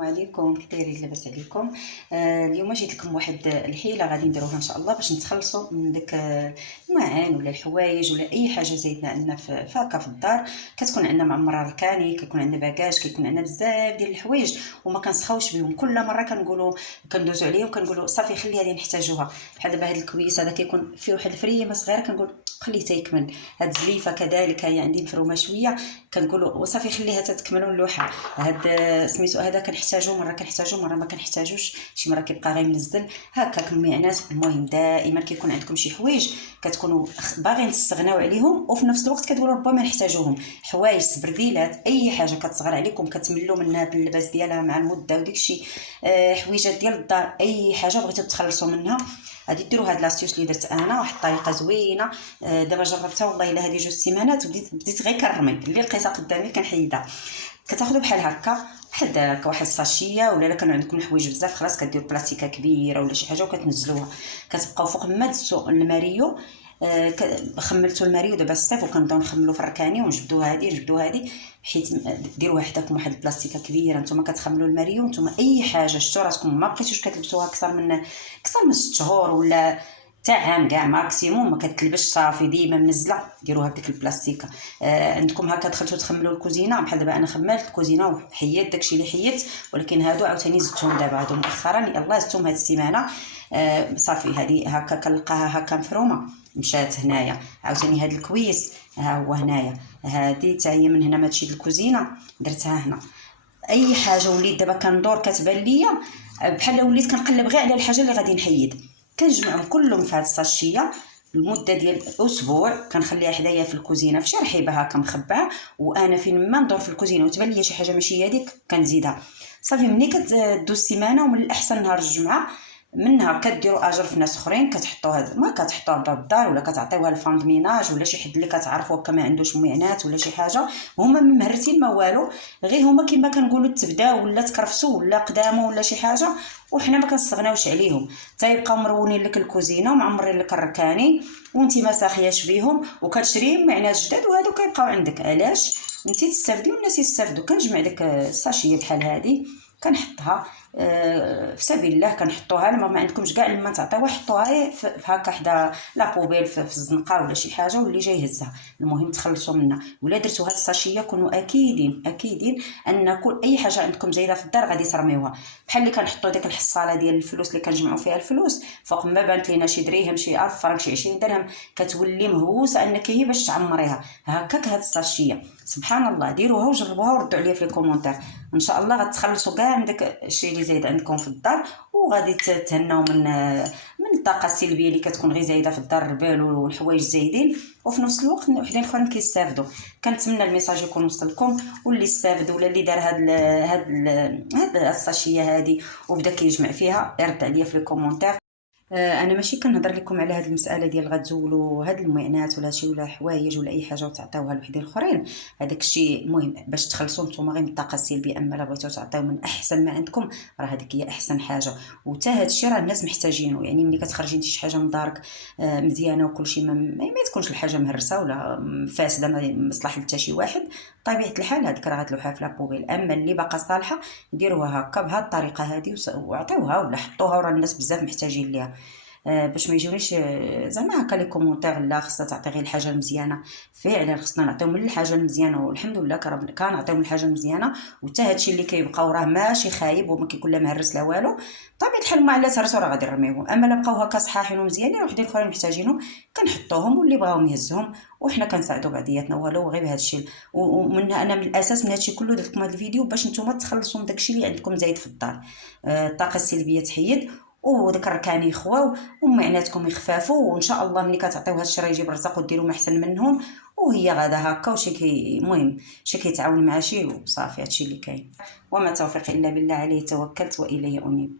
السلام عليكم، كي دايرين؟ لاباس عليكم؟ اليوم جيت لكم واحد الحيله غادي نديروها ان شاء الله باش نتخلصوا من داك المعان ولا الحوايج ولا اي حاجه زايدنا عندنا في هكا في الدار. كتكون عندنا معمره ركاني، كيكون عندنا باكاج، كيكون عندنا بزاف ديال الحوايج وما كنسخاوش بهم. كل مره كنقولوا كندوزوا عليهم كنقولوا صافي خلي هذه نحتاجوها. بحال دابا هذا الكويس هذا كيكون فيه واحد الفريمه صغيره كنقول خليه تيكمل. هاد الزليفه كذلك هي عندي مفرومه شويه كنقولوا وصافي خليها تتكملوا اللوحه. هاد سميتو هذا كنحتاجو مره كنحتاجو مره ما كنحتاجوش، شي مره كيبقى غير منزل هكا كميعنات. المهم دائما كيكون عندكم شي حوايج كتكونوا باغيين تستغناو عليهم وفي نفس الوقت كتقولوا ربما نحتاجوهم. حوايج سبرديلات اي حاجه كتصغر عليكم كتملوا منها باللباس ديالها مع المده وداكشي. حويجات ديال الدار اي حاجه بغيتو تخلصوا منها غادي ديروا هاد لاستيوس اللي درت انا، واحد الطريقه زوينه. دابا جربتها والله الا هذه 2 سيمانات بديت غير كنرمي اللي لقيتها قدامي كنحيدها. كتاخذوا بحال هكا بحال داك واحد الساشيه، ولا كانوا عندكم الحوايج بزاف خلاص كديروا بلاستيكه كبيره ولا شي حاجه وكتنزلوها. كتبقاو فوق ما دزتو الماريو. خملتوا الماريو دابا الصيف وكنبداو نخملوا في الركاني ونجبدوا هذه حيت ديروا وحدكم واحد البلاستيكه كبيره. نتوما كتخملوا الماريو، نتوما اي حاجه شفتوا راسكم ما بقيتوش كتلبسوها اكثر من 6 شهور ولا تاع عام كاع ماكسيموم ما كتلبسش صافي ديما منزله، ديروها بديك البلاستيكه. عندكم هكا دخلتوا تخملوا الكوزينه بحال دابا انا خملت الكوزينه وحيدت داكشي اللي حيدت، ولكن هادو عاوتاني زدتهم دابا هادو مؤخرا يلاه زدتهم هاد السيمانه. صافي هذه هكا كنلقاها هكا مفرومه مشات هنايا. عاوتاني هاد الكويس ها هو هنايا، هذه حتى هي من هنا ما تشي الكوزينه درتها هنا. اي حاجه وليت دابا كندور كتبان ليا بحال وليت كنقلب غير على الحاجه اللي غادي نحيد، كنجمعهم كلهم في هاد الساشيه المده ديال اسبوع. كنخليها حدايا في الكوزينه في شي رحيبه هكا مخبعه، وانا فين ما ندور في الكوزينه وتبان لي شي حاجه ماشي هذيك كنزيدها. صافي ملي كتدوز السيمانه ومن الاحسن نهار الجمعه منها كديروا اجر في ناس اخرين كتحطوها ما كتحطوها باب الدار ولا كتعطيوها لفاند ميناج ولا شي حد اللي كتعرفوا هكا ما عندوش معنات ولا شي حاجه. هما مهرسين ما والو، غير هما كما كنقولوا تبداو ولا تكرفسوا ولا قداموا ولا شي حاجه وحنا ما كنستغناوش عليهم. تيبقاو مرونين لك الكوزينه ومعمرين لك الركاني وانتي ما ساخياش بيهم وكتشري معنات جداد وهادو كيبقاو عندك. علاش انتي تستافدي والناس يستافدوا؟ كنجمع داك الساشيه بحال هذه كنحطها في سبيل الله كنحطوها. لما ما عندكمش كاع لما تعطيوها حطوها في هكا حدا لا بوبيل في الزنقه ولا شي حاجه واللي جاي يهزها. المهم تخلصوا منها. ولا درتوا هاد الساشيه كونوا اكيدين ان كل اي حاجه عندكم زايده في الدار غادي ترميوها. بحال اللي كنحطوا ديك الحصاله ديال الفلوس اللي كنجمعوا فيها الفلوس فوق ما بانت لينا شي دريهم شي 1000 فرنك شي 20 درهم كتولي مهووسه انك هي باش تعمريها. هكاك هاد الساشيه سبحان الله ديروها وجربوها وردوا عليا في الكومونتير. ان شاء الله غتخلصوا كاع من داك الشيء اللي زايد عندكم في الدار وغادي تتهناو من الطاقه السلبيه اللي كتكون غير زايده في الدار، البال والحوايج زايدين وفي نفس الوقت وحدين اخرين كيستافدوا. كنتمنى الميساج يكون وصلكم واللي استافد ولا اللي دار هاد الساشيه هذه وبدا كيجمع فيها يرد عليا في الكومونتير. انا ماشي كنهضر لكم على هذه المساله ديال غتزولوا هاد المعانات ولا شي ولا حوايج ولا اي حاجه وتعطيوها لوحدين اخرين. هذاك الشيء المهم باش تخلصوا نتوما غير من الطاقه السلبيه. اما الا بغيتو تعطيو من احسن ما عندكم راه هذيك هي احسن حاجه. وتا هذا الشيء راه الناس محتاجينه. يعني ملي كتخرجي انت شي حاجه من دارك مزيانه وكل شيء ما تكونش الحاجه مهرسه ولا فاسده ما مصلح حتى شي واحد، طبيعه الحال هذيك راه غتلوحها في لابوبيل. اما اللي باقا صالحه ديروها هكا بهذه الطريقه هذه وعطيوها ولا حطوها وراه الناس بزاف محتاجين ليها. باش ما يجونيش زعما هكا لي كومونتير لا خصها تعطي غير الحاجه المزيانه. فعلا خصنا نعطيو من الحاجه المزيانه والحمد لله كنعطيو من الحاجه المزيانه. وتا هادشي اللي كيبقى وراه ماشي خايب وما كيكون لا مهرس لا والو طبيعه الحال ما على تهرسوا راه غادي نرميوهم. اما لا بقاو هكا صحاحين ومزيانين وحدين اخرين محتاجينهم كنحطوهم واللي بغاهم يهزهم وحنا كنساعدوا بعضياتنا والو غير بهذا الشيء. ومنها انا من الاساس من هادشي كله درت لكم هذا الفيديو باش نتوما تخلصوا من داكشي اللي عندكم زايد في الدار. الطاقه السلبيه تحيد وداك الركاني يخواو ومعناتكم يخفافوا وان شاء الله ملي كتعطيو هاد الشيء راه يجيب الرزق وديروا ما احسن منهم. وهي غادا هكا وشي المهم شي كيتعاون مع شي وصافي هادشي اللي كاين. وما توفيق الا بالله عليه توكلت واليه انيب.